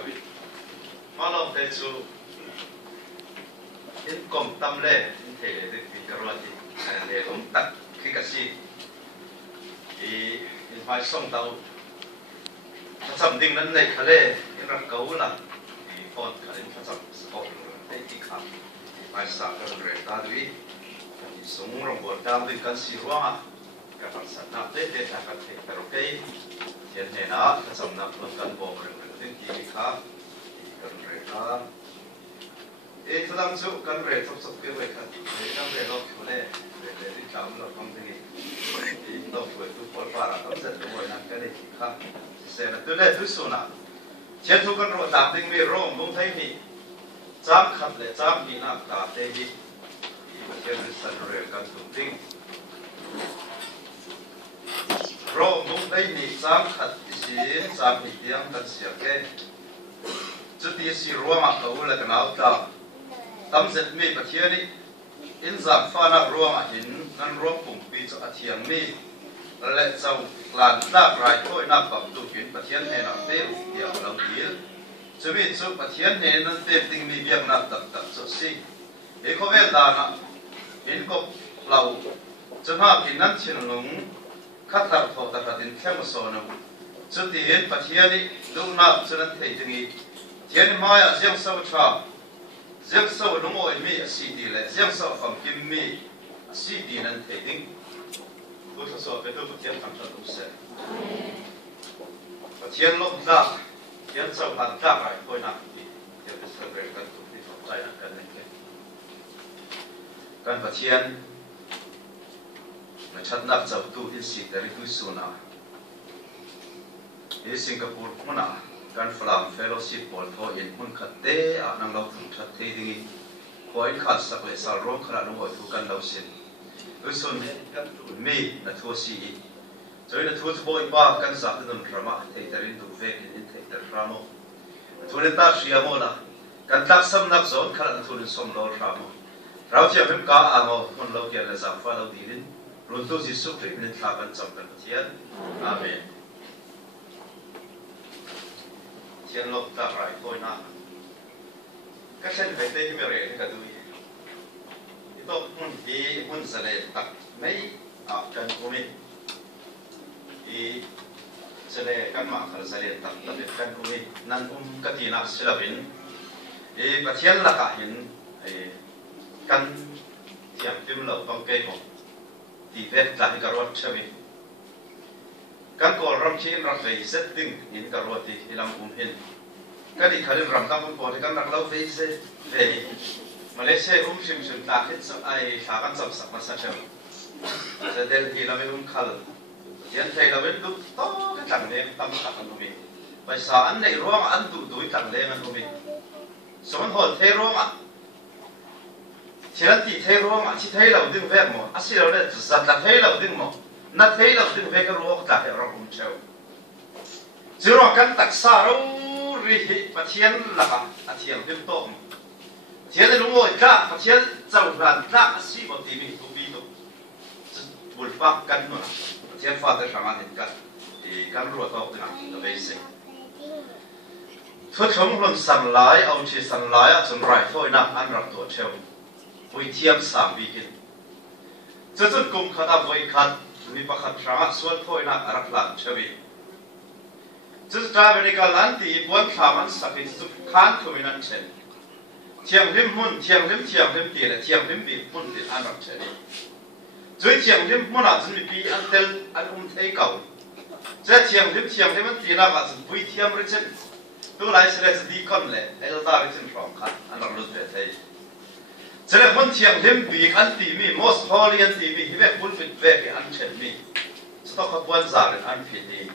chawi malo te chu in kom tam le in thele de ki karwati le tak khi ka si in mai song tau cham ding nan nei khale in rak kau la phone khalin cham sport te ki kha mai sa ka re ta dui sung rong bor dam ding kan si ruanga ka pan sa na te ta ka te pero ke yen ne na cham na kan bo re ding ki kha kan re ta thudam chu kan re chop chop ke we kha kan re lo khole le di cham lo kam ding no fue tu por para entonces lo voy a hacer acá se la tu le tu suna che tu kan ro ta ding mi rom bung thai ni cham khat le cham ni na ta te hi che ni san re kan tu ding rom bung thai ni cham khat si cham ni tiang kan sia ke chu ti si ro ma ko la kan au ta tam set mi pa thia ni in zak fana ruang hin nan ruang pum pi cho athiang mi le chau lan na rai thoi na pam tu kin pathian ne na te dia lo dil chumi chu pathian ne nan te ting mi biak na tak tak so si e ko vel da na in ko lau chuma kin nan chin lung khathar tho ta ka tin khem so na chu ti hin pathian ni lu na chunan thei tingi thian mai a jiang so cha ziang sâu nó ngồi mi xì đi lại ziang sâu phẩm kim mi xì đi nên thấy đinh tôi thật sự phải tôi có thiên thằng thật cũng sẽ và thiên lúc ra thiên sâu hẳn ra phải thôi nào thì thiên sâu về cần tụt đi phòng trái là cần này cái cần và thiên mà chắc nạp dầu tu in xì tới tu su nào in Singapore cũng nào kan flam fellowship bol tho in mun khatte a nang lo thum that the ding koi khat sak le sal rom khara no thu kan lo sin usun kan tu mi na thu si choi na thu boy ba kan sa nun rama the tarin tu ve in the tar ramo thu le ta sia mo la kan tak sam nak zon khara thu som lo ramo rau che phim ka a mo hun lo kia la za fa lo dilin run tu ji su tri min tha kan cham kan thian amen thiên lộc ta phải thôi na các sen về đây mới rẻ cái đuôi thì tôi muốn đi muốn sẽ để tập mấy ở trên của mình thì sẽ để các mạng phải sẽ để tập tập để trên của mình nên cái gì nào sẽ là biến thì và thiên là cả hiện căn thiểm tim lộc bằng cây một thì vết lại cái rót cho mình kan ko ram chi in rak ve setting in ka roti ilam hin ka di khalin ram ta ko kan rak lo ve se ve malaysia sim sim ta khit sa ai sa kan sab sak ma sa cheu se del ki la me khal yan thai la ven du to ka tang le tam ka kan mi bai sa an nei ruang an du dui tang le man mi son hol the ruang a chian ti the ruang a chi thai lo ding ve mo a si lo le zat la thai lo ding mo na thấy là từng về cái ruộng ta hiểu rồi cũng chịu chỉ rồi căn tắc xa đâu ri phát triển là phát triển thêm tốt triển là đúng rồi cả phát triển giàu là cả sĩ một tí mình tu vi đâu buồn phát căn mà phát triển phát tới sáng anh căn thì căn ruộng tốt là về sinh thuốc chống luôn sẵn lái ông chỉ sẵn lái ở trong rải thôi nè ăn rập tổ chịu vui thiêm sảm vi kinh cho chân cùng khá ta vui khát mi pakhat ranga sual thoi na arak lan chawi chu ta be ka lan ti bon thaman sakhi chu khan thuminan chen thiam lim ti la thiam lim bi mun ti anak chani zui thiam lim mun a zun bi an tel an thei kau cha thiam lim an ti na ka zun bui thiam ri chen tu lai se le di kon le el ta ri chen from khan an ru te thei Jadi pun tiang lembi kan timi most holy an timi hive pun fit ve ke an chen mi. Stok kapuan zar an fit ni.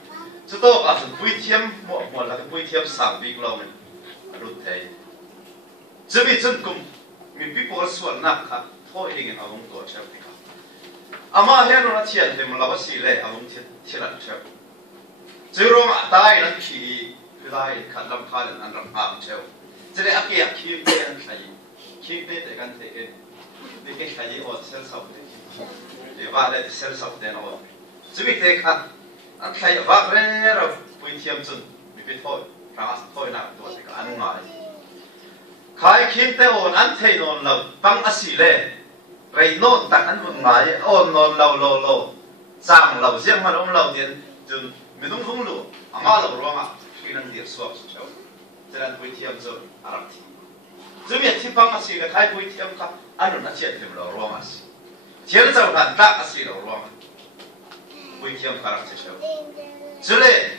Stok asun pui tiam mo la pui tiam sam bi lo men. Lut thei. Jadi chen kum mi pi por suan nak kha thoi ding an avong to chau ti kha. Ama he no na chian hem la ba si le avong thi ran chau. Zero ma tai nan khi lai khat lam kha an ram am chau. Jadi akia khi pe an khai khi biết đểกันthế cái cái gì ở sel sọc đấy để vào đây sel sọc đấy nó chỉ biết thế khác anh khai vào đây rồi bùi thiêm chân bị biết thôi răng thôi nặng tuổi thì cả ăn ngoài khai khiến tê ôn ăn thấy nôn lâu băng asi lệ rồi nôn tặng ăn vùng ngoài ôn nôn lâu lâu lâu sang lâu riêng mà ông lâu tiền chừng mình không hung lụ ngõ lâu ruộng à khi năng điểm suộc cháu cho nên vui thiêm rồi arab thì dù biết thì băng asi là khai vui thiêm cả anh nó chết thì lâu ruộng asi chết rồi hẳn ta asi lâu ruộng vui thiêm cả arab cháu cho nên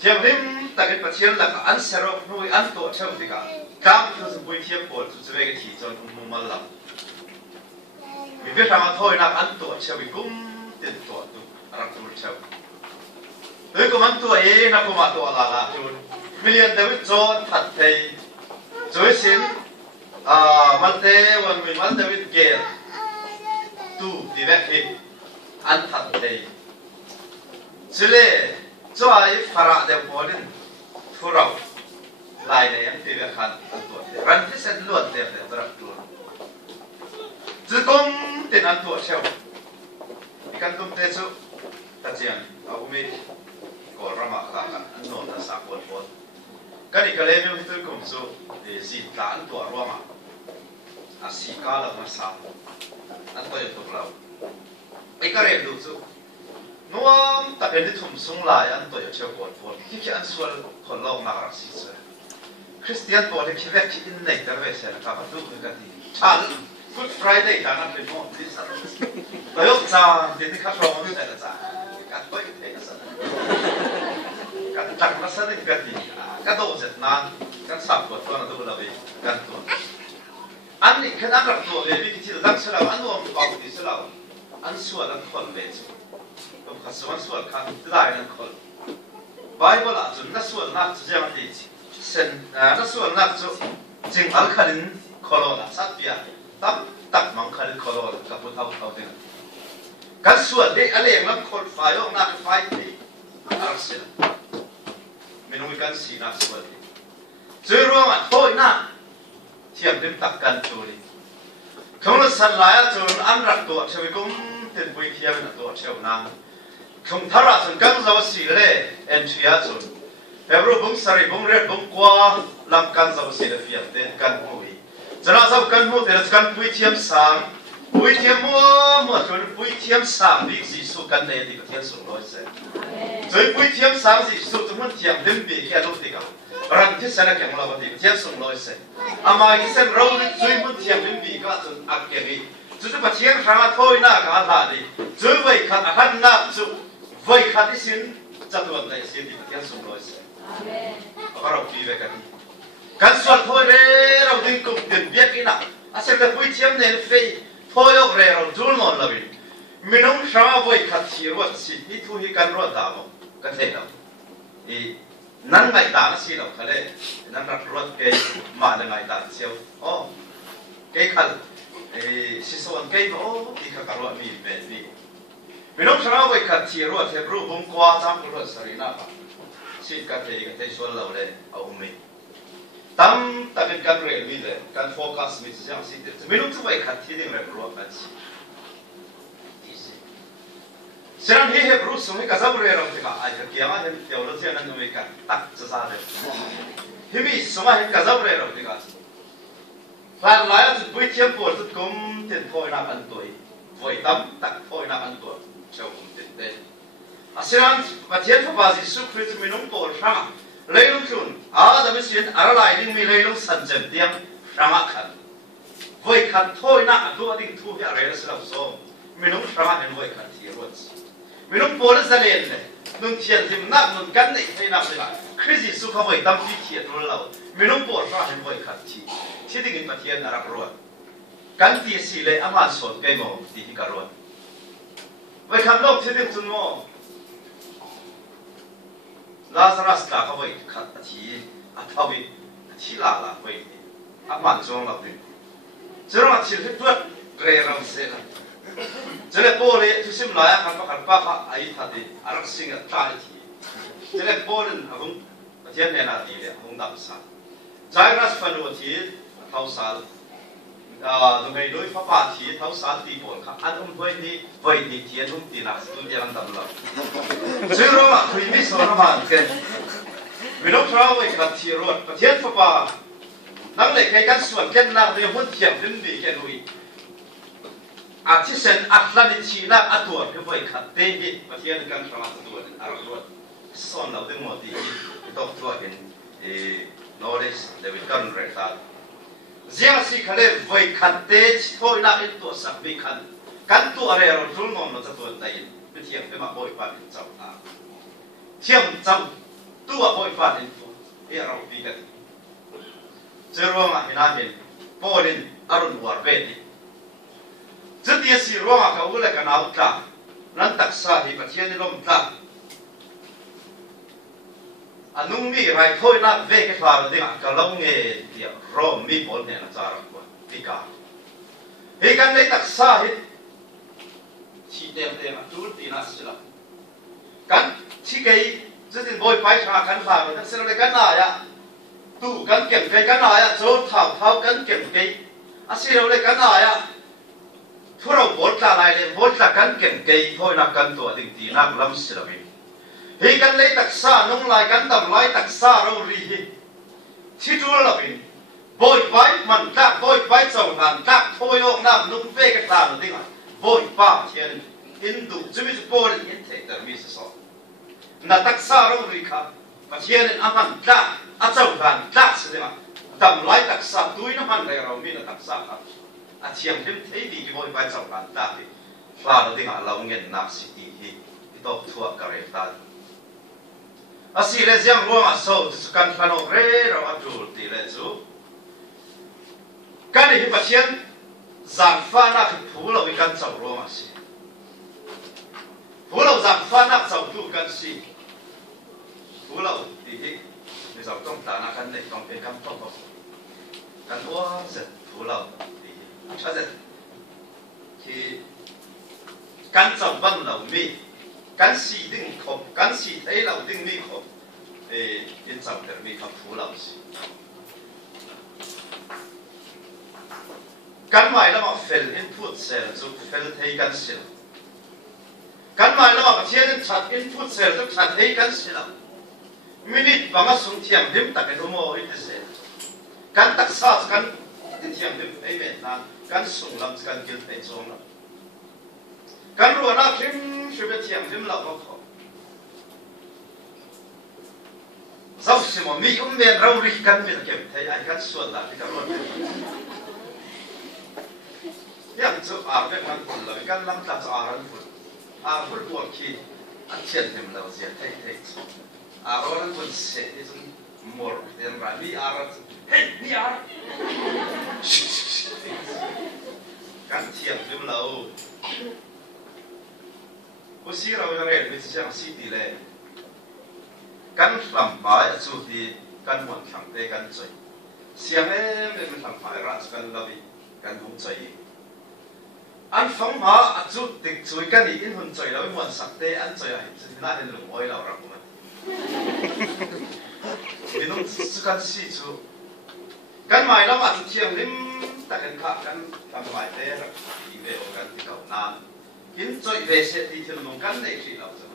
thiêm lim ta cái phát triển là ăn sero nuôi ăn tổ cháu thì cả cam thì vui thiêm bột cho về cái thị trường cũng mua lắm vì biết rằng thôi là ăn tổ cháu bị cũng tiền tổ tu arab tu cháu tôi cũng ăn tổ ấy nó cũng ăn tổ là chun million David John thật thầy rồi xin MalteวันมีมันDavid Gale tu đi về khi ăn thật thầy cho nên cho ai phá được mọi thứ phù hợp lại này em đi về khăn ăn tổ thì rắn thì sẽ luôn đẹp đẹp rất luôn chỉ công tiền ăn tổ theo kan tum te chu ta chiang au mi ko rama kha kan non ta sa ko ko kan ni kale mi tu kum chu de si ta an to roma a si ka la ma sa an to yo to lao ai ka re lu chu nuam ta ke ni thum sung lai an to yo che ko ko ki an sual ko lo na ra si se Christian to le ki ve ki in nei ta ve se ka ba tu ka ti chal Good Friday ta na pe mo ti sa tôi ước rằng thì khách rong như thế là sao? Các tôi thấy là sao? Các trăng nó sẽ được cái gì? Các đồ rất nan, các sạp của tôi là tôi là vì các tôi. Anh thì khi nào gặp tôi về cái chuyện đó sẽ là anh luôn bảo thì sẽ là anh suy là con về chứ. Tôi khá suy khá lại là con. Bible là chúng nó suy nát chứ chẳng gì. Sen nó suy nát chứ. Chính anh khá đến con là sát bia. Tắc mang khá đến con là các bố thao thế. Kan suat deh, ale yang lam kol fayo nak fay deh, arsil. Minum ikan si nak suat deh. Ceruang at hoy na, tiap dim takkan curi. Kamu san laya curun amrak tu, cewi kum ten bui tiap na tu cew na. Kamu thara sun kan zawa si le, entria sun. Hebru bung sari bung red bung kwa, lam kan zawa si le fiat ten kan bui. Jana zaw kan mu ten kan bui tiap sang. Bui thiam mua cho bui thiam sang bị dị số căn này thì có thiên số nói sẽ rồi bui thiam sang dị số chúng mình thiam đến bị kia lúc thì cả rằng thế sẽ là cái nào thì thiên số nói sẽ ama cái sen rau rồi mình thiam đến bị cả chúng ác cái gì chúng ta thiam sang thôi na cả là đi rồi vậy khát khát na chúng vậy khát thì xin cho tuần này xin thì thiên số nói sẽ và rồi đi về cái căn soạn thôi đấy rồi đi cùng tiền biết cái nào à xem là bui thiam này phải thôi ông rể rồi dùn mòn là vì mình không sao với khát chi ruột xí ít thu hi căn ruột đào không cái thế nào thì năn ngày đào xí đâu cái đấy năn đặt ruột cái mà là ngày đào xíu ô cái khát thì xí số cái nó thì khát ruột mi về mi mình không sao với khát chi ruột thì rú bung qua tam ruột sari na xí cái thế xuân lâu đấy ông mình tam taเป็นการเรียนมีเลยการโฟกัสมีสิ่งสิ่งเดียวไม่รู้ตัวเองขัดที่ดิ่งเลยรู้กันสิฉะนั้นที่เฮบรูสมัยกับซับเรียนเราที่ก็ไอ้ที่เกี่ยวกับเดี๋ยวเราจะนั่งดูกันตักจะซาเลยที่มีสมัยกับซับเรียนเราที่ก็หลายหลายจุดวิเชียรปวดจุดกุมติดพอยนักอันตัวพอยตั้มตักพอยนักอันตัวเจ้ากุมติดเด่นฉะนั้นประเทศพระบาสิสุขวิจิมินุปวดช่างเลยลงทุนแต่ไม่เสียอะไรดิ้งมีเลยลงสันเจนเตียงช่างขันไว้ขันถ้อยนักตัวดิ้งทุกอย่างเลยสลับซ้อมมินุช่างเห็นไว้ขันที่รวดมินุปวดจะเล่นเลยนุ่งเทียนที่นักนุ่งกันในให้นักเลยคริสต์สุขไว้ตั้มที่เทียนรู้เรามินุปวดช่างเห็นไว้ขันที่ดิ้งประเทศนรกรวดกันที่สิเลยอามาสอนเกมที่ที่กรวดไว้ขันโลกที่ดิ้งจุนโมลาซารัสตาเขาไว้ขัดที่อัฐวิที่ลาลาไว้อามันจงเราดิจะรอที่ตัวเกลียเราเสียจะเล็บโบเลยทุกสิ่งหลายขันปะขันปะข้าไอ้ทัดดิอารักสิ่งใจที่จะเล็บโบนั่นอาบุงเทียนเนี่ยนาดีเลยอาบุงดับสานใจรัสฟันวันที่เท้าสาลตรงไหนด้วยพระปาที่เท้าสาลตีบอลครับอันอุ้มไว้นี่เทียนอุ้มตีนักตุนยังดับเราจะรอคุยไม่สนมันกัน mình nói ra với cái thiệt rồi cái thiệt phải ba năng lực cáiส่วนแก่นนักเรียนหุ่นเทียมดิ้นดีแก่ลุยอาทิเซนอัตลันชีนักอัตตัวคือไปขัดเตะหิประเทศกันสมัครตัวอารมณ์ตัวส่วนเราดึงหมดที่ต้องตัวเห็นknowledge เดวิดกันเรตาเสียงสิเขาเลยไปขัดเตะที่ตัวนักเอ็นตัวสักไม่ขัดกันตัวอะไรเราทุนมองเราจะตัวไหนไม่เทียมไปมาบ่อยป่านเจ้าอาเทียมเจ้าตัวบ่อยป่านเห็นตัวเราปีกันเจอร่วงอ่ะเห็นอะไรพอเล่นอารมณ์วัวเวทีจุดที่สี่ร่วงอ่ะเขาเลยกันเอาตานั้นตักษาที่ประเทศนี้ล้มตาอันนู้นมีไรถ้อยนักเวกฟ้าเราเนี่ยก็ลงเงี้ยเดียวรอมีผลเนี่ยนะจารักว่าที่กาเฮ้ยกันในตักษาที่ชี้เต็มเต็มจุดที่น่าสิละกันชี้เกยจุดที่บ่อยไปชากันฟ้าเราเนี่ยเสร็จแล้วกันน่ะยะตู้กันเก็บเกยกันน่ะยะโจทย์เท้ากันเก็บเกยอาศัยเราเลยกันน่ะยะทุเราบดละลายเลยบดละกันเก็บเกยถ้อยนักกันตัวดิ่งตีนักล้ำสิละวิเฮ้ยกันเลยตักษานุ่งลายกันดำลายตักษาเรารีที่ตัวละวิบ่อยไปมันตักบ่อยไปเจ้าหันตักถ้อยออกน้ำนุ่งเฟกันตามเราดิ่งอ่ะบ่อยป้าเทียนอินดูจะมีสปอร์ตอินเทคแต่มีสอบนัตักษาเรารีครับมาเทียนอามันตักอาเจ้าหันตักสิดิ่งอ่ะดำลายตักษาตุยน้ำมันเลยเรามีนัตักษาครับอาเทียนเห็นที่ดีกี่บ่อยไปเจ้าหันตักที่ฟ้าเราดิ่งอ่ะเราเงินนักสิที่ต้องทั่วกระเรตาอาศัยเลยยังรู้ว่าสู้กันฟันออกเร่เราอัดดูตีเลยจูกันที่ประเทศจังฟ้านักผู้เราวิกันเจ้ารู้มาสิผู้เราจังฟ้านักเจ้าดูกันสิผู้เราที่ในเจ้าต้องตานักกันเลยต้องเป็นคำตอบกันว่าเสร็จผู้เราที่ชัดเจนที่กันเจ้าบ้านเรามีกันสีดึงขบกันสีไทยเราดึงมีขบยินสัมผัสมีคำพูดเราสิกันหมายแล้วมาเฟลอินพุตเซลจุดเฟลไทยกันสิลกันหมายแล้วมาประเทศนั้นชัดอินพุตเซลจุดชัดไทยกันสิลมินิบางส่วนเทียมดิมตักเป็นโมอินเซลกันตักซาสกันเทียมดิมไอเวนนั้นกันส่งลำกันกินไปส่งลำกันรัวนักทิมช่วยเทียมดิมเราก็ขอเจ้าสิมมีเมียนเราริกันมีแต่เก็บไทยไอ้กันส่วนละที่กันรถยังจะอาบเป็นมันคนละกันลำตัดอารันฝุ่นอาฝุ่นบวกขี้อันเช่นเดิมเราเสียไทยอารันฝุ่นเสียที่สุดมอร์เดินไปมีอารันเฮ้ยมีอารันกันเทียมดิมเรากุศิเราจะเรียนวิชาสิทธิเลยกันลำบากสุดที่กันหมดทางเตะกันใจเสียงเป็นลำบากรักกันลวิกันหุ่นใจอันฟังมาจุดติดช่วยกันอินหุ่นใจเราไม่หมดสักเตะอันใจอะไรจะน่าเห็นหลงอ้อยเรารับมันไม่ต้องสุกันสิจูกันหมายเราอาจจะเที่ยงริมแต่กันขากันลำบากเตะรักอีเวลกันที่เก่านานกินใจเวเสตีถึงลงกันในที่เราจะ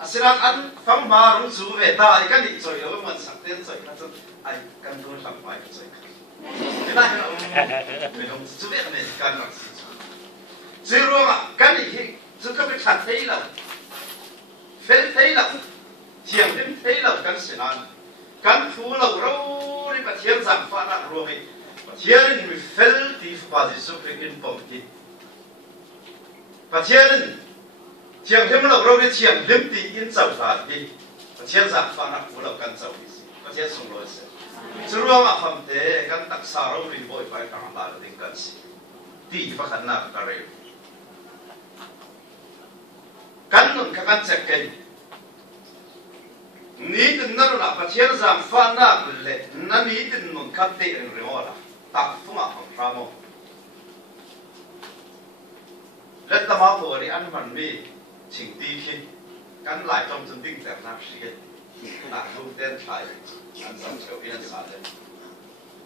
อาศัยอันฟังมารู้สูเวตาไอ้กันอีกใจเราไม่หมดสักเตะใจนะจ๊ะไอ้กันโดนลำบากใจไม่ได้เราไม่ต้องสูเวกันกันรักสิซื้อรวมกันอีกซึ่งก็เป็นขัดเที่ยวเฟลเที่ยวเทียมดิมเที่ยวกันเสียนานกันฟูเราในประเทศสังฟ้านักรวมประเทศนี้มีเฟลที่ฟ้าที่สุดเป็นอินปอมที่ประเทศนี้เทียมดิมเราในเทียมดิมที่อินเจ้าฟ้าที่ประเทศสังฟ้านักฟูเรากันเจ้าที่ประเทศสงโลเสียซื้อรวมคำเตะกันตักสารเราในบ่อยไปต่างบ้านดิ้งกันสิที่พัฒนาการเร็วกันนุ่นกันเจ็บกันนี่ถึงนั่นละประเทศจามฟ้านักเลยนั่นนี่ถึงนุ่นขัดเตะเรื่องอะไรตักฟุ้งอ่ะของพระโมและตมาบอกว่าอันมันมีสิ่งที่คิดกันหลายจอมจนดิ้งแต่นักเสียนักลูกเต้นชายอันสำเฉลียนสาเลย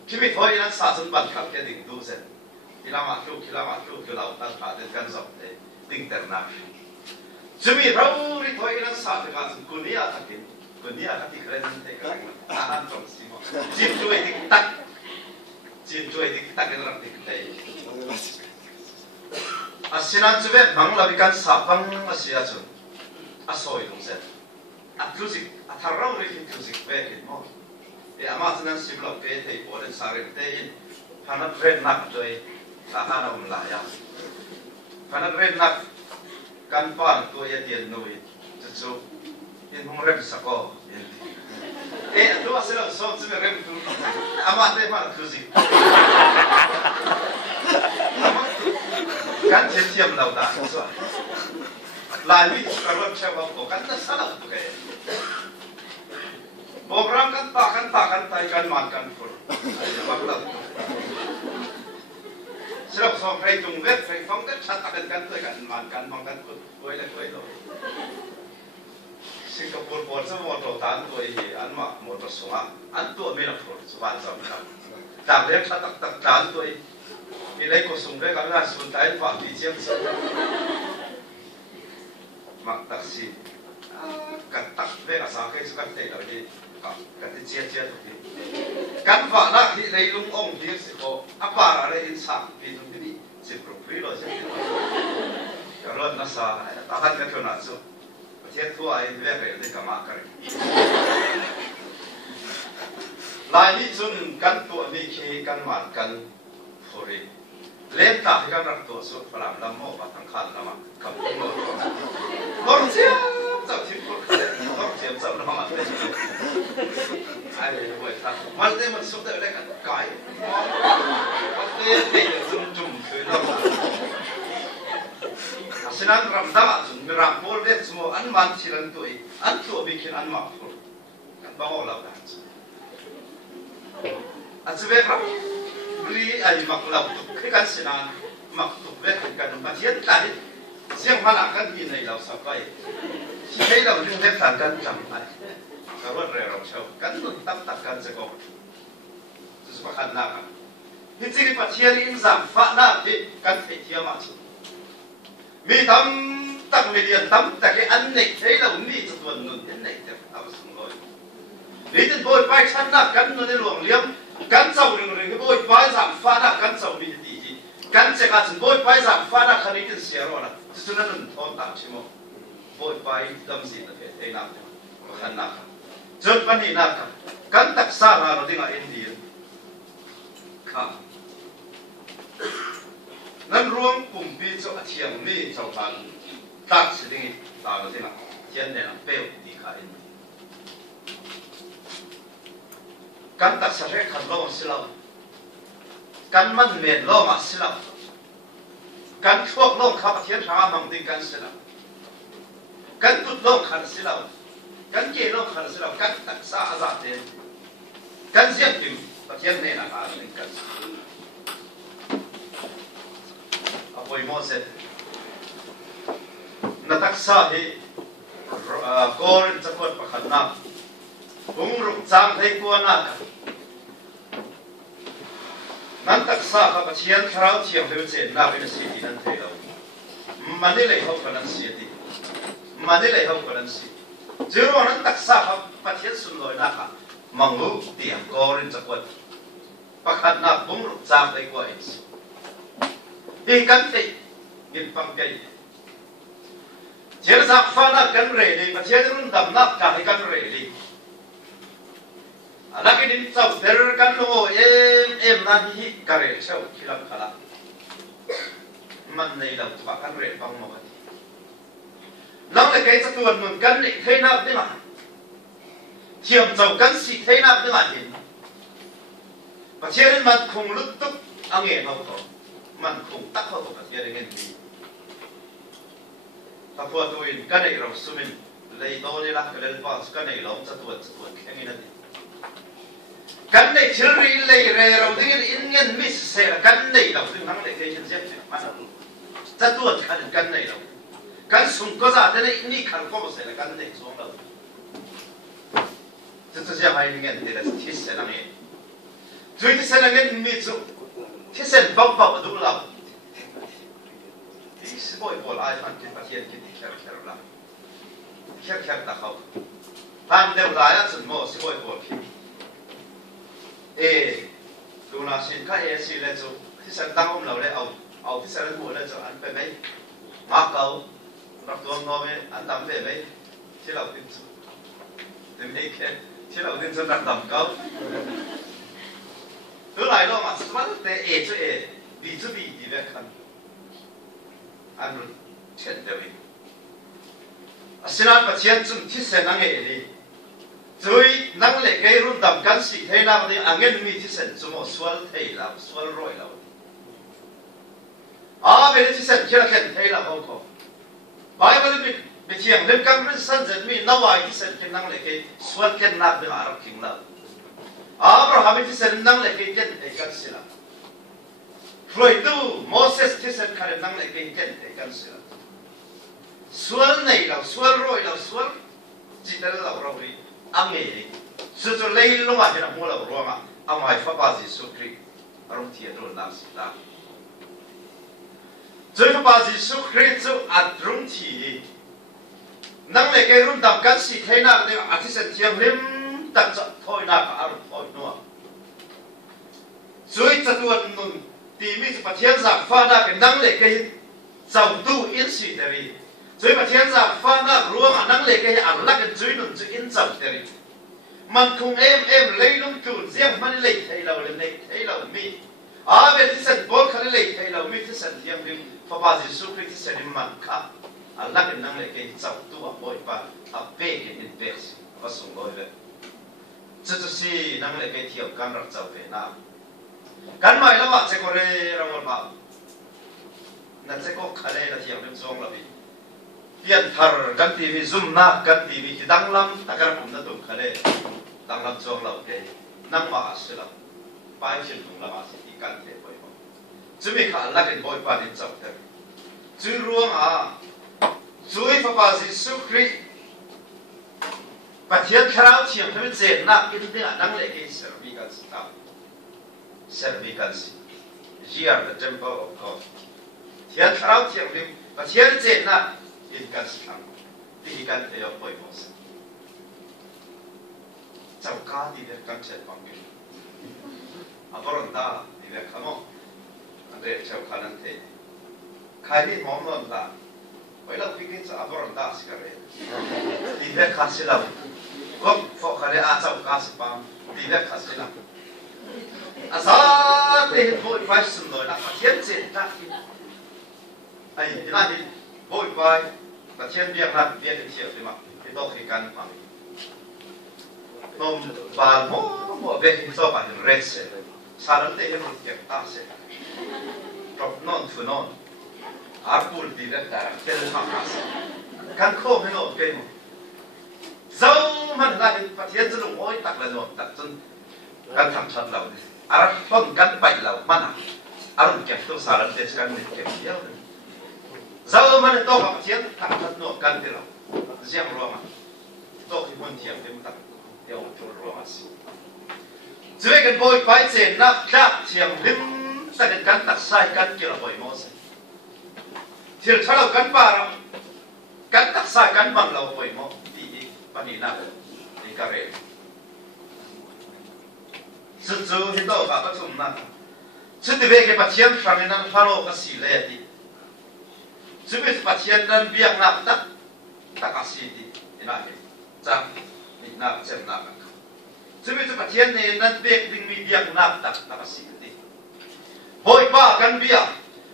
ชีวิตพอยันสาสนบัตรขับแค่ดิ้งดูเสร็จที่เรามาดูที่เราตั้งขาเดินกันสอบเลยดิ้งแต่นักจะมีเราที่ถอยนั้นสาธิตการสุกุนีอาทักิน คนนี้อาจจะเคยนั่งเทกันอาหารตรงสิมั้งจีนช่วยติ๊กตักกันรับติ๊กได้อาศินันจุเวบังลาบิกันสับบังอาศิอาจุนอาสอยลงเสร็จอาครูสิอาทาราเรื่องครูสิเวกินมั้งอามาสนันสิบล็อกเกตให้พอเดินสาริเตยินพนักเรนนักด้วยอาหารอุ่นลายพนักเรนนักกันป้านตัวเย็นๆหน่อยจะจูยินผมเริ่มสักก็ตัวเสร็จแล้วสอนจะไม่เริ่มตัวอามาเตมาครูสิกันเทียมเราได้ส่วนลายวิธีการรับใช้ว่าก็กันจะสลับตัวเองบอกรังกันตากันไตกันมันกันฟุลว่าเราสลับสองใครจงเวทใครฟังกันชัดกันด้วยกันมันกันมองกันฟุลด้วยเลยสิงคโปร์ปอดสมองเราตันตัวเองอันมาหมดประสงค์อันตัวไม่รับฟุลสบายสบายจากเรื่องชัดตันตัวเองมีอะไรก็ส่งได้กันนะส่วนใหญ่ฝากพิจิตรมักตักสิกันตักเวลาสักแค่สักเท่าไหร่กันที่เจี๊ยบทุกทีกันฝากนักที่ในลุงองค์ที่สิโก้อาปาอะไรอินสังปีตรงนี้สิบกว่าปีแล้วใช่ไหมก็รถน่าสาอาหารกันคนนั้นสุดประเทศทั่วไอ้เรื่องอะไรก็มากันลายนี้จนกันตัวมีเคกันหวานกันฟุรีเล่นตาที่กันรักตัวสุดพลังลำโม่ปัดทั้งขันลำมันกับตัวโม่ลองเสียจับทิ้งคนลองเสียจับลำมันเลยไอ้เว้ยท่านมันเล่นมันสุดเลยกันไก่มันเล่นเด็กจุ่มคือลำมันฉะนั้นรำดาจุนมีรักโมเดลสมอันมันชิลันตัวอันตัวมีคินอันมาฟุลกันบ้าเราได้อันจะเป็นครับรีไอ้มักเราตุกให้กันสินานมักตุกเวทกันมาเทียนใจเสียงพลังกันที่ในเราสักไปที่ให้เราดึงเล็บสันกันจำไอ้กระรวดเรือเราเช่ากันนุ่นตั้มตักกันจะก็จะสำคัญนักนี่จริงๆปัจจัยอินสัมฟ้าหน้าที่กันเทียมมาสุดมีทำตั้งมีเดียนทำแต่แค่อันไหนให้เรามีจำนวนนุ่นอันไหนจะเอาสมร้อยนี่จะโดยไปชั้นนักกันนุ่นในหลวงเลี้ยงกันเจ้าเรื่องก็บ่อยไปสัมฟ้านักกันเจ้ามีดีจีกันเจ้ากันบ่อยไปสัมฟ้านักขันนี้เป็นเสียรอนะจุดนั้นทอนตามชิโมบ่อยไปดำสินเลยไอ้นักขันนักจุดวันนี้นักกันตักสาราเราดิ้งอินเดียครับนั้นรวมกลุ่มปีเจ้าเทียมมีเจ้าพันตักสิ่งนี้ตามเราดิ้งเทียนเนี่ยเปรี้ยวดีขาอินกันตักสะเร็จขันโลกสิลากันมันเมียนโลกมาสิลากันทั่วโลกขับเทียนรามังดิ้งกันสิลากันตุดโลกขันสิลากันเกโลกขันสิลากันตักสะอาซาเตนกันเสียงพิมประเทศเนี่ยนะการดิ้งกันอภัยโมเสสนักตักสะให้กอรินจะกดประคันนักบุ้งรุกจางให้กวนนักนั้นตักษะกับเชียนคราวเทียมเดือดเจนนักเป็นสิ่งที่นั่นเท่ามันนี่เลยเขาคนนั้นเสียดีมันนี่เลยเขาคนนั้นเสียเจ้าวันนั้นตักษะกับประเทศสุนทรนักมังลุเตียงกอรินจะกดประคันนักบุ้งรุกจางให้กวนอีกกันที่ยินฟังใจเจ้าสักฟ้านักกันเรลีประเทศรุ่นดำนักจะให้กันเรลีนักนิมเจ้าเดินกันโลนั่นฮิกระเรเช่าคิลังขลังมันในเราตัวกันเรฟังมาดีนั่งเลยใครสักตัวนึงกันเทนับได้ไหมเทียมเจ้ากันสิเทนับได้ไหมทีประเทศนั้นมันคงลุกตุกอังเงียเขาตัวมันคงตักเขาตัวประเทศเงี้ยดีถ้าพวกตัวอินกันในเราสุมินเลยโตนี่ละกันเลยพอกันในเราจะตัวแค่นี้นั่นกันในชิลรีเลยเราดิ้งอินเงินมิสเซลกันในเราดิ้งทั้งเลยที่ฉันเจ็บมันจะตัวกันในเรากันสุ่มก็จะแต่ในนี่ขันก็ไม่เซลกันในส่วนเราจะจะให้เงินเดือนที่เซลเงินจุดที่เซลเงินมีจุดที่เซลปั๊บดูเราที่สบายบอลไอ้มันที่ประเทศที่แคร์เราแคร์ตาเขา tan đều lại chừng mò sẽ bồi bồiดูน่าสินค้าสิเลจูที่ฉันตั้งเราเลยเอาที่ฉันพูดเลยจูอันเป็นไหมมาเก่ารับตัวงอไหมอันดำเป็นไหมที่เราดิ้นสุดถึงไม่แค่ที่เราดิ้นสุดรักดำเก่าตัวไหนลงอ่ะสมัติแต่จูบีจูบีดีแบบกันอันนั้นเช่นเดียวกันสิ่งนั้นปัจจัยจุดที่ฉันนั่งเลยจุยนั่งเล็กรุ่นดำกันสิเท่านั้นอันเงินมีที่ฉันจุ่มสวลเท่าแล้วสวลรอยแล้วเป็นที่ฉันคิดว่าเท่าแล้วเขาบอกบางคนไม่เที่ยงเรื่องการเรื่องสันจะมีนวายที่ฉันคิดนั่งเล็กสวลเก่งนักเป็นอารักขิงแล้วเพราะหาที่ฉันนั่งเล็กเก่งเอกสิละฟลอยดูโมเสสที่ฉันขานนั่งเล็กเก่งเอกสิละสวลในแล้วสวลรอยแล้วสวลจิตเราเราเลยอันนี้สุดท้ายลงมาที่นั่งหัวเราร้องอ่ะไม่ฟ้าบาสิสุครีอารมณ์ที่เราหนักสิละจุดฟ้าบาสิสุครีจุดอารมณ์ที่นั่งเล็กรุ่นดำกันสิให้นักเนี่ยอาทิตย์เที่ยงริมตัดจะถอยนักอารมณ์ถอยนัวจุดจะตัวนุ่นที่มีประเทศจากฟ้านักนั่งเล็กเจ้าดูอินสิเดรีจุดประเทศจากฟ้านักร้องนั่งเล็กอันลักจุดนุ่นจุดอินจับเดรีมันคงเลยลงทุนเสียงมันเลยให้เราเลยให้เรามีเป็นที่สันบอกเขาเลยให้เรามีที่สันเที่ยงริมฟ้าบาสิสุครีที่สันมันค่ะอันลักนั่งเล็กเจ้าตัวบ่อยป่ะเป๊กอินเป๊กสิว่าส่งบ่อยเลยจุดสินั่งเล็กเที่ยวกันรักเจ้าเป็นน้ำกันไม่แล้วว่าเจ้าก็เลยเราหมดป่ะนั่นเจ้าก็ขเลยละเที่ยวริมซองละพี่เพียนทาร์กันทีวีซุ่มนักกันทีวีที่ดังลำตะการผมนั่นตุ้มขเลยดังลำซองเราเกยนั่งมาสิละไปเชียงตุงละมาสิที่กันเทบ่อยป่ะจุดมีขาลักเป็นบ่อยป่ะที่เจ้าเถอะจุดรวมจุดฟ้าบาสิสุครีประเทศคราวเชียงทำให้เจนนักอินเดียนั่งเล็กเซอร์วิกันสิตามเซอร์วิกันสิจีอาร์เดมเปอร์of Godเทียนคราวเชียงริมประเทศเจนนักอินกันสิตามที่กันเที่ยวบ่อยมั้งเจ้าข้าที่เด็กกันเช็ดบังอยู่อับรอนตาที่เด็กขโมยอันเด็กเจ้าข้านั่นเทใครที่มองนนตาเวลาพิจิตรอับรอนตาสิกันเลยที่เด็กข้าสิลาก็พอเขาเรียกอาเจ้าข้าสิปังที่เด็กข้าสิลาอาซาเด็กบ่อยไปสุดเลยนะประเทศเจนนักไอ้ที่นั่นที่บ่อยไปประเทศเบียร์นักเบียร์เที่ยวใช่ไหมที่ต้องให้การฟังนมบาลโม่เบกิโซบันเรสเซ่สารเตยมันเก็บตาเซ่ตบนอนทุนอนอาร์ปูลดีเด็กแต่เทลฮัมมาสกันโค้งให้นอนเกมเจ้ามันน่าจะประเทศจะลงโอ้ยตักเลยนอนตักจนกันทำชัดเราเนี่ยอาร์ต้นกันไปเรามันอาร์เก็บตัวสารเตยกันเก็บเยอะเลยเจ้ามันโตกับประเทศทำชัดนอนกันที่เราเสียงรวมโตที่มันเทียมที่มันตักเดี๋ยวจุดรวมสิช่วยกันบ่อยไปเจนนักจับเทียมริมแต่กันตักใส่กันเกี่ยวกับบ่อยมั้งสิเที่ยวถ้าเรากันป่าเรากันตักใส่กันบังเราบ่อยมั้งที่ปนีนักที่กระเร่จู่ๆที่โตกับประชุมนักชุดที่เวกปัจจัยฟังนั้นฟังโลกสิเลติชุดที่ปัจจัยนั้นเบียงนักตักสิตินี่นะจังนี่นักเช่นนักชุดที่ปัจจัยนั้นเบียงดิ้งมีเบียงนักตักสิติบ่อยป้ากันเบียง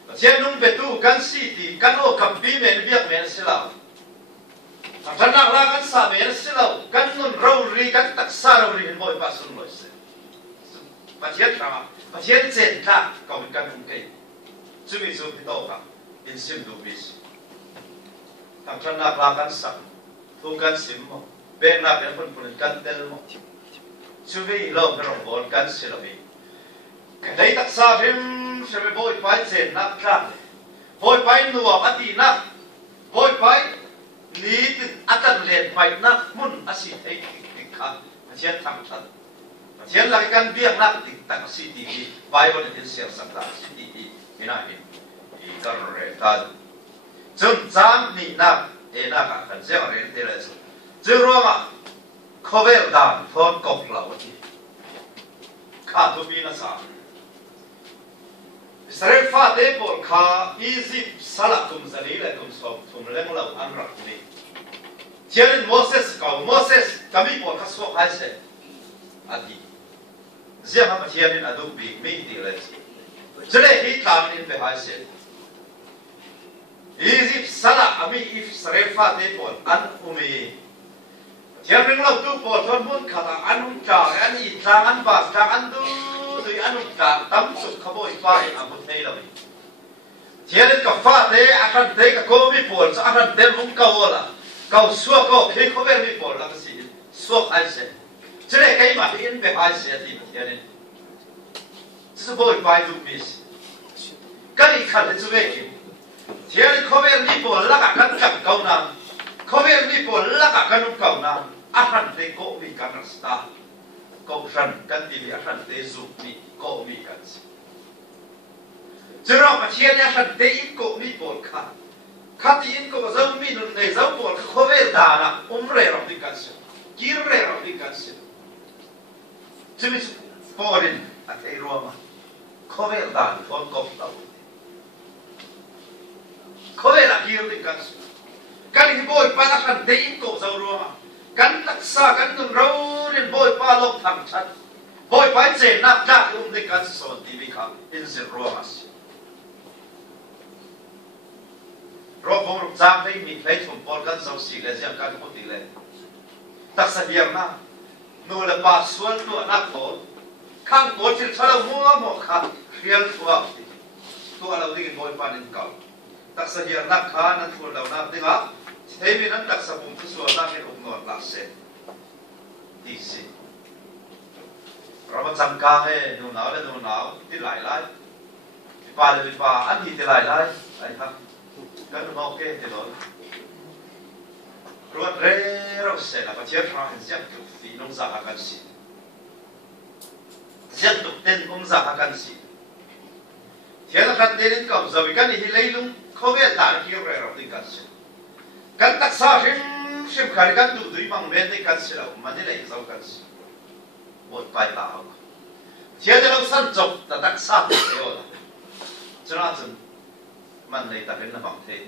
ปัจจัยนุ่งเบ็ดตู้กันสิติกันโอกับบีเมนเบียงเมนสิลาวท่านนักรักกันสามีสิลาวกันนุ่นเรารีกันตักสาเรารีบ่อยป้าสุนเลยสิประเทศเราประเทศเจนนักก็เป็นการมุ่งเกี่ยชุดที่สุดที่โตกับอินซิมดูบิสท่านนักรักกันสักทุกกันสิมเป็นนักเป็นคนคนกันเดลมชีวิตเราเป็นองค์กรกันสิลาบีได้ตักษาพิมใช่ไหมบ่อยไปเจนนักครับบ่อยไปหนัวอดีนักบ่อยไปนี้ติดอัตเลียนไปนักมุ่นอาศัยให้ติดขัดเช่นทำทันเช่นหลักการเบี้ยนักติดตักสิดีไบเบิลเป็นเสียงสักการสิดีไม่น่าเห็นอีกการเรียนกันจนจำนี่นักนักกันเสียงเรียนเท่าไรจึงรู้ว่า cover dan phone cop lao ti kha tu bi na sa Israel fa te por kha Egypt sala kum zali la kum som thum leng lo an rak ni Tiarin Moses kami por kha so hai se ati zia ma tiarin adu bi mi ti le jele hi tlam in pe hai se Egypt sala ami Israel fa te por an umi Tiarin lo tu por thon mun kha an cha an i tlang an ba tlang an du tui an ta tam su khaboi pai amu thei lo Tiarin ka fa te akan te ka ko mi por sa akan te mung ka ola kau suak kau khi kau bermi pol lah kasi suak aise, jadi kau mah in behasa di macam ni, sesuatu bayi tu mis, kali kali tu bekim, jadi kau bermi pol lah akan kau nam, kau bermi pol lah akan kau nam, akan teko mi kan rasta, kau ran kan dili akan tezu mi kau mi kan, jadi macam ni akan teko mi pol kan. Katiin ko zau mi nun nei zau por khove dana umre ro dikanse kirre ro dikanse timis porin atei roma khove dan fon kop tau khove la kir dikanse kan hi boy pa na kan dein ko zau roma kan taksa kan nun ro rin boy pa lok thang chat boy pa che nak dak dikanse so ti bi kha in se romas Robong jam đây mình thấy thùng bò gan dầu xì là giang gan một tỷ lệ, đặc sản điểm na, nô là bà xuân nô nát thổ, khang cố chỉ cho là mua một khang, riêng thua, thua là đi ngồi bàn lên cầu, đặc sản điểm nát khá nên thua đầu nát đi ngã, thấy mình nát đặc sản bùng cứ xuân nát mình ủng ngọt lạc sen, đi xí, rồi mà chăm ca hay nô nào đi lại, bà là bà ăn gì thì lại, anh ha. Kan mau ke te lol ruat re ro se la pachiar ra ziak tu fi nong za kan si ziak tu ten za kan si thiela khat derin kam zawi kan hi leilung khobe tar ki re ro ti kan si kan tak sa him khari kan tu dui mang men ti kan si la ma ni lei zau kan si bot pai ta ha thiela lo san chok ta tak sa te yo chana chun man nei ta ken na bang the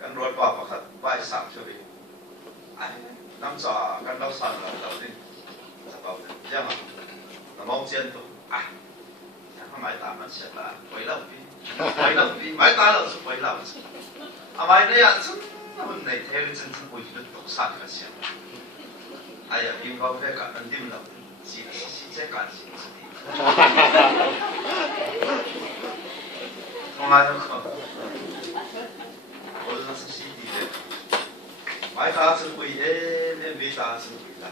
kan rot pa pakhat bai sak chori ai nam sa kan lau san la lau din sa pau jang na mong chen tu ai ha mai ta man sia la koi lau pi mai ta lau su koi lau a mai ne ya chun mun nei the le chen chen koi lu tok sa ka sia ai ya im kau phe ka nan dim lau si che kan si không ai đâu không, ôi nó sẽ xí đi đấy, mai ta sẽ quỳ em vì ta sẽ quỳ ta,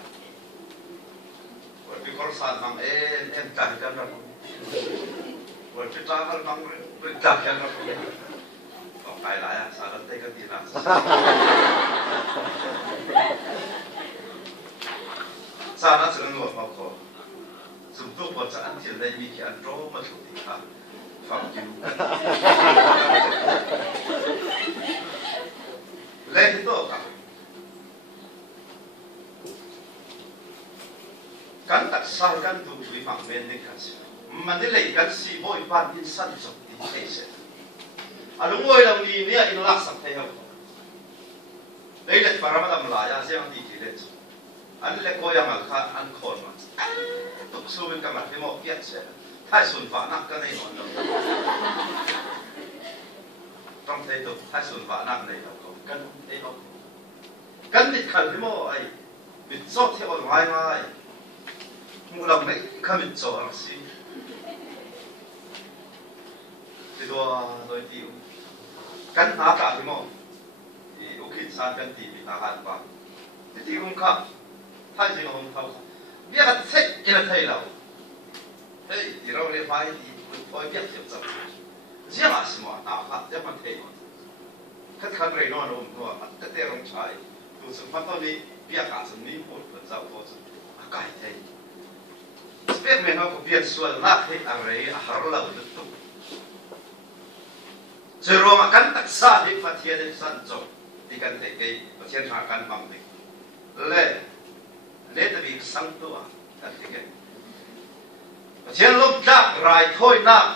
rồi bị con sạt bằng em chạy ra đâu, rồi bị ta con bằng bị chạy ra đâu, còn cái lại à, sao lần đây cái gì nào, sao nó sẽ ngồi vào cổ. Chúng tôi có cho anh tiền đây vì cái anh trố mà chủ tịch hả phạm cứu lên thì tôi cả cắn tạc sai cắn tụ tùy phạm bên đi cắn xí mà đi lấy cắn xí bôi bàn in sân chọc in thế sẽ à đúng rồi đồng ý nè in lạc sẵn thay không đây là bà rama đầm lại à xem đi chỉ lên anh lại coi yang al khan anh khôn mà tục su bên cạnh cái mỏ kiết sẽ thái xuân phá nặng cái này còn đâu trong thế tục thái xuân phá nặng này đâu còn cân thế đâu cân bị khẩn cái mỏ ấy bị chót theo ngoài ngoài mua đồng này không bị chót là gì thì rồi tiêu cân há cả cái mỏ thì ok san cân thì bị ta hàn vào thì cũng không thay vì ông thâu biết là thích cái thầy nào hey thì đâu để phải thì phải biết chịu chấp riêng là gì mà nào khác riêng mà thầy mà khát này nó cái tiền ông trái tu sự phát tâm đi biết cả sự ní một phần giàu vô sự cái thầy biết mình nó có biết xuân nát hết anh ấy hở lâu được tu rồi mà cắn tắc xa thì phát hiện đến sân trộn thì cần thầy cái ประเทศหากันบังดิเล่เนตวิกสังตัวกันที่แกประเทศลบดักรายถ้อยนัก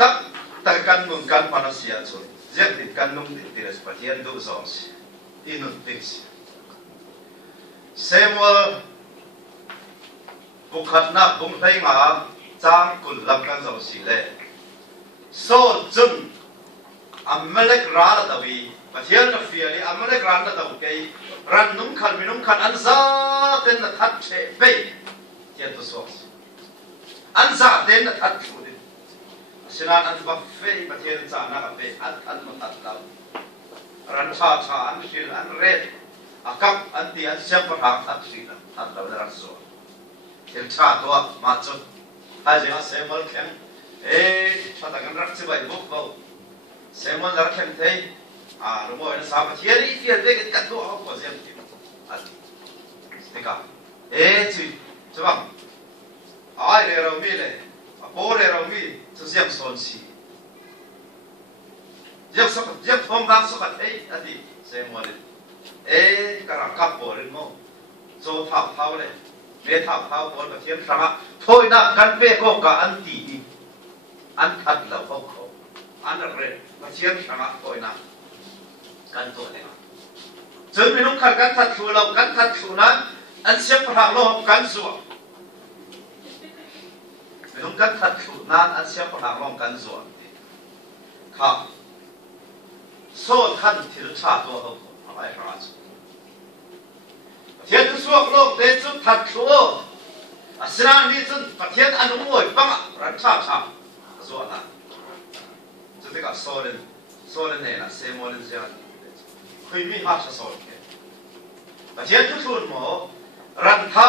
ตักแต่กันนุ่งกันปนเสียชนเจ็บติดกันนุ่งติดที่ประเทศดูสองสิอินุติกสิเซมัวบุคคลนักบุญให้มาจ้างกุลลับกันสองสิเล่โซจุนอเมริกาละตะวีประเทศนักฟิอาลีอเมริกาละตะวีรันนุ่งขันมินุ่งขันอันซาเต็นนัทัดเชเปย์เจ็ดตัวสองอันซาเต็นนัทัดชูดิฉะนั้นอันบัฟเฟ่ประเทศจานักเปย์อันมันตัดเรารันชาอันฟิลอันเรดอากับอันที่อันเชื่อมประทับอันฟิลอันเราได้รับส่วนเที่ยวชาตัวมาจุดให้เจ้าเซมัลเข้มชาตะกันรักสิบใบบุกเบาเซมัลรักเข้มเทย์รู้ไหมนะสามเที่ยวนี้เที่ยวเด็กกันตัวเขาพอเสียมที่อันสติกาจุบังเรื่องเรามีเลยพอเรื่องเรามีจะเสียมสอนสีเยี่ยมพงดังสุขัดอันที่เซมัลกระกับปอริโมโจทับเท้าเลยเมทับเท้าปอลประเทศสระถ้อยนักกันเป้ก็กับอันตีอันทัดเราเขาอันนั้นเลยประเทศสระถ้อยนักกันตัวเนี่ยจนไม่รู้ขัดกันทัดชูเรากันทัดชูนั้นอันเสียงพลังโลกกันสัวไม่รู้กันทัดชูนั้นอันเสียงพลังโลกกันสัวข้าโซ่ท่านที่รู้ชาตัวเขาอะไรราชเทียนสวกโลกเดจุทัดชัวอาศัยนี้จนประเทศอนุโมยปังรัชชาส่วนนั้นจุดที่กับโซเลนเนี่ยนะเซโมเลนเซียนคุยมีหาชสอนแค่ประเทศทุกส่วนหมอรันเท้า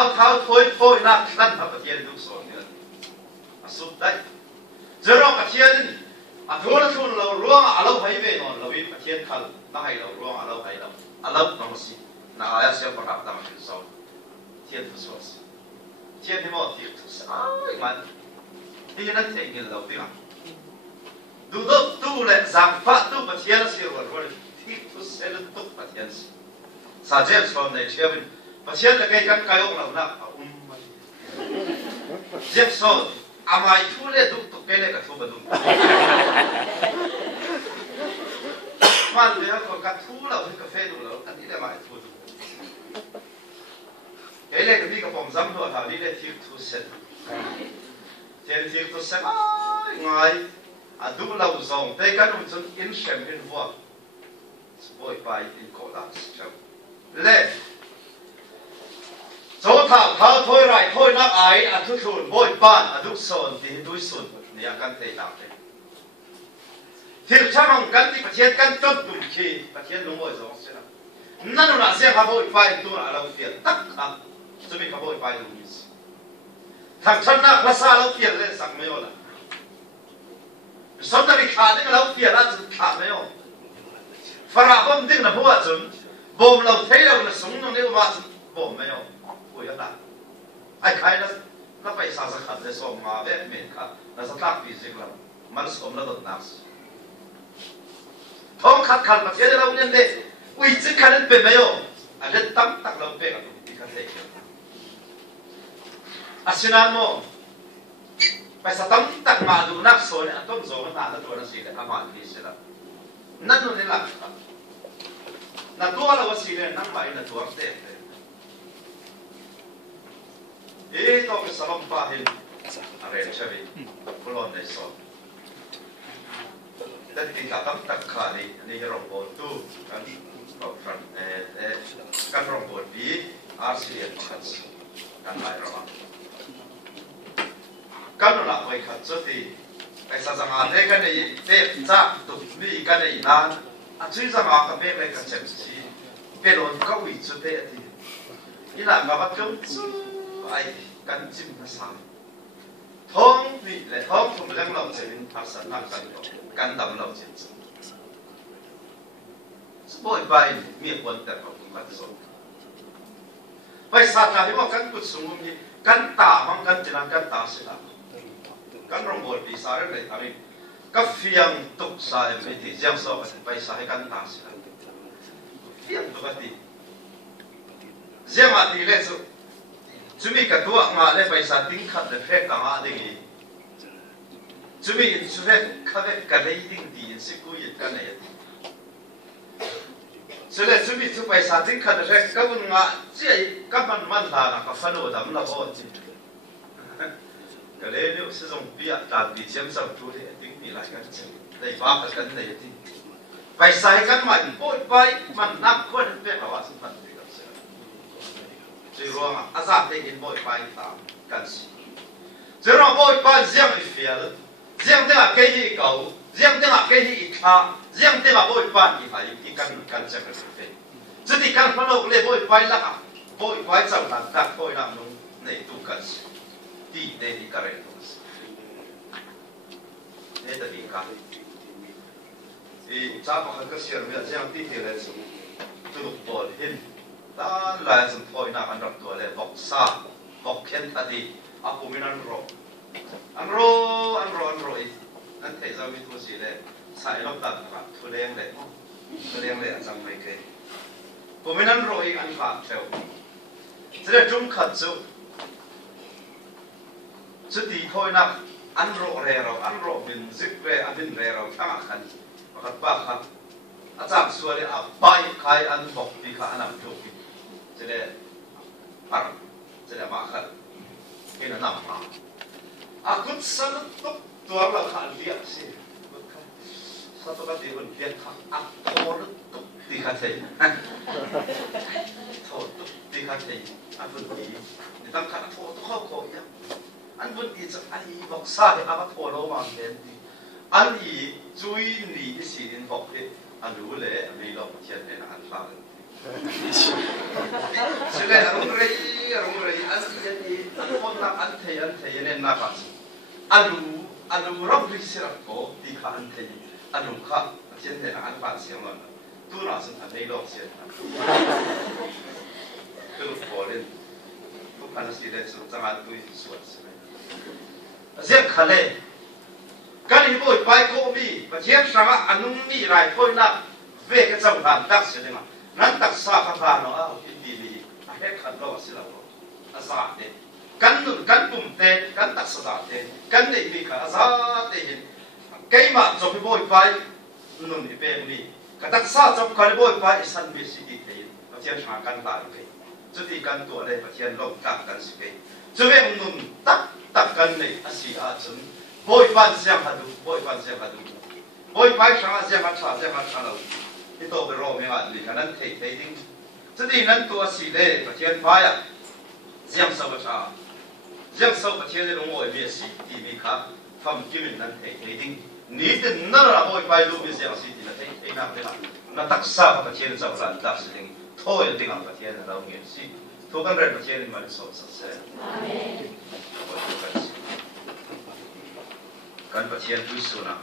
ถอยนักนั่นประเทศทุกส่วนเนี่ยสุดได้จะรอประเทศทุกส่วนเราร่วงเราให้เวนอนเราวิประเทศขันต้องให้เราร่วงเราให้เราต้องสิน่าจะเสียประกับตามที่สอนเทียนทุกส่วนเทียนที่มอที่ทุกส่วนมันที่นั่นเองเราดีมั้งดูดูเลยสัมผัสดูประเทศเสียวันที่ทุกเซลล์ทุกประเทศสาเจสfrom the chairmanประเทศละกันกันกายองเราหนักเจ็บโซ่อามาทุเรศทุกเกล็ดกับทุบดุมันเดี๋ยวก็กัดทุเราที่กาแฟดูเราอันนี้ได้มาทุบเกล็ดก็มีกับผมซ้ำตัวท่านี้เลยที่ทุเซลที่ทุเซลง่ายดูเราส่งแต่กันมันจนอินเชมอินวัวบ่อยไปอินโคดัสเจ้าเล่โจทับเท้าถอยไรถอยนักไอ้อัทุชุนบ่อยบ้านอัทุส่วนที่ดุยส่วนเนี่ยกันเตะตามเลยที่ช่างกันที่ประเทศกันต้นตุ่มขี้ประเทศลงบ่อยสองเสียนั่นน่ะเสียขบวนไปตัวเราเปลี่ยนตักครับจะมีขบวนไปตรงนี้ทางชั้นนักภาษาเราเปลี่ยนเลยสั่งไม่เอาละสมนาฬิกาเนี่ยเราเปลี่ยนแล้วจะขาดไม่เอาฝรั่งผมดึงนะพวกจนบ่มเราเที่ยวเราส่งตรงนี้ว่าบ่มไม่เอาคุยกันละไอ้ใครนั่นไปสาสขัดเลยส่งมาแบบเมฆครับแล้วสตักปีสิกแล้วมันสมแล้วโดนน้ำท้องขัดประเทศเราเนี่ยเด็กวิจิตรขันเป็นไม่เอาอันนี้ตั้งตักเราเป็นกับที่ขัดเด็กอาศินันโมไปสตั้งตักมาดูนักโซนอันต้นโซนมันตัวนั้นสิเลยอามาดีสิละนั่นนู่นนี่หลักครับนั่นตัวเราสิเลยนั่งไปนั่นตัวเด็กต้องไปสลับป้าเห็นอะไรใช่ไหมคนละในโซนแต่ที่กับตั้งตักขานี่รองบอลตู้กันกับฟันกันรองบอลบีอาร์ซีเอ็มขัดกันหลายรอบกันนั่นแหละไปขัดสุดที่ไอ้สังหารเนี่ยกันในเด็กจ้าตุกมีกันในนั้นอันที่สังหารกับเด็กอะไรกันเจ็บชีเป็นคนก็วิจุดเด็ดที่นี่แหละมาบัดกันสู้ไอ้กันจิ้มภาษาท้องมีและท้องทุ่มเรื่องเราจะเป็นภาษาหนักกันดำเราจะสบายไปมีคนแต่เราต้องการสอนไปศาสนาที่ว่ากันกุศลมีกันตามังกันจินังกันตาสิละกันรองบอลปีศาจอะไรทำให้ก็เฟียงตุกสายไม่ที่เจ้าสอบไปสายกันตาสิละ phiền tôi đi riêng mà thì lên sự chúng mình cả tua ngã lên bây giờ tính khát để phép cả ngã đi chúng mình phép khát cái đấy tính tiền sẽ cố ý cái này cho nên chúng mình bây giờ tính khát để phép các bạn ngã chỉ các bạn là các phần đồ đắm là bao nhiêu cái đấy nếu sử dụng bia đàn bị chiếm sầu chú thì tính bị lại cái gì đây ba cái này thì phải sai cái mạnh bôi bay mình nặng hơn về bảo sinh phận thì làm sao chỉ rồi mà azap thì in bôi bay ta cần gì chỉ rồi bôi bay riêng thì phiền riêng thế là cái gì cầu riêng thế là cái gì tha riêng thế là bôi bay thì phải thì cần sẽ phải phiền chỉ thì cần phải nỗ lực bôi bay là bôi bay trong là đặt bôi làm đúng này tu cần gì thì đây thì cái này thế là gì cả thì cha bảo cái sự việc riêng tí thì là sự tu lục bồi hin ta là sự thôi nào anh đọc tuổi là bọc sa bọc khen ta đi aku mình ăn rồi anh thấy sao mình tu gì đấy sai lắm ta cả thu đen đấy rằng mấy cái aku mình ăn rồi anh phạt theo thế là chúng khẩn sự chứ thì thôi nào ăn rồi mình dứt về ăn mình rè rồi thằng khẩn các bác ha, anh xưa đấy bay khai anh bọc đi khai anh làm chụp, thế đấy, thế đấy mà khai, cái nó nằm mà, cứ sao nó tốt, tôi là khai việc gì, sao tôi có thể còn việc khai, thô nó tốt đi khai thế, thô tốt đi khai thế, anh vẫn đi, người ta khai thô tốt khó khổ nhá, anh vẫn đi cho anh bọc xa thì anh thô lâu mà đến đi. Anh ý chui nỉ cái gì đến bọc thế, anhรู้เลยไม่ลงเทียนในอันฟ้าฉะนั้นรุ่งเรืองอันนี้อันคนนักอันเทียนในนักอันรู้รับริสิรักโกที่ข้าอันเทียนอันรู้ข้าเทียนในอันฟ้าเสียงมันตัวน่าสนอันไม่ลงเทียนคือพอเล่นทุกอันสิ่งใดสุดจังอันตัวสวดใช่ไหมเสียงขันเลยกันที่พูดไปโคบีประเทศสังอันนุ่มมีไรพูดนักเวกจังหวัดดักเสียงนั้นตักซาข้างๆเนาะอินดีลีเฮ็ดขันเราสิเราอาซาเตกันนุ่นกันปุ่มเตกันตักสะเตกันในมีข้าอาซาเตเห็นไก่มาจบพูดไปนุ่นอีเปมนี่กันตักซาจบกันพูดไปสันมีสิทธิ์เห็นประเทศสังกันตายเลยจุดที่กันตัวเลยประเทศโลกตักกันสิเปจุดเวงนุ่นตักกันในอาเซียจนบอยฟันเสียงฮัดูบอยไปช่างเสียงฮัดชาเราที่โตไปรอไม่ว่าหรือกันนั้นเทดิ้งจะดีนั้นตัวสีเล่ประเทศไฟอ่ะเสียงสวัสดิ์เสียงสวัสดิ์ในโรงโอยเบียสีที่มีครับทำกิมนั้นเทดิ้งนี่ถึงนั่นละบอยไปดูมีเสียงสีที่นั่นเทนั่นเป็นนั่นตักษะประเทศสวัสดิ์ตักสิดิ้งโทษดิ้งประเทศเราเงี้ยสิทุกคนเรียนประเทศมันสอบสักเสียกันประเทศดุสุนัข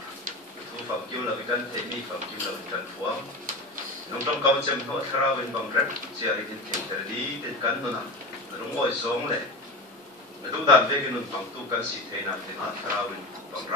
ทุกฝั่งกิ้วเราเป็นเทมีฝั่งกิ้วเราเป็นฟวงน้องต้องกำจัดหัวทราเป็นบางรัฐเสียรินเทนเทอร์ดีเป็นกันนู่นน่ะน้องโอยสองเลยทุกด้านเวกินุนฝั่งทุกกันสิเทนันเป็นทราเป็นบางรัฐ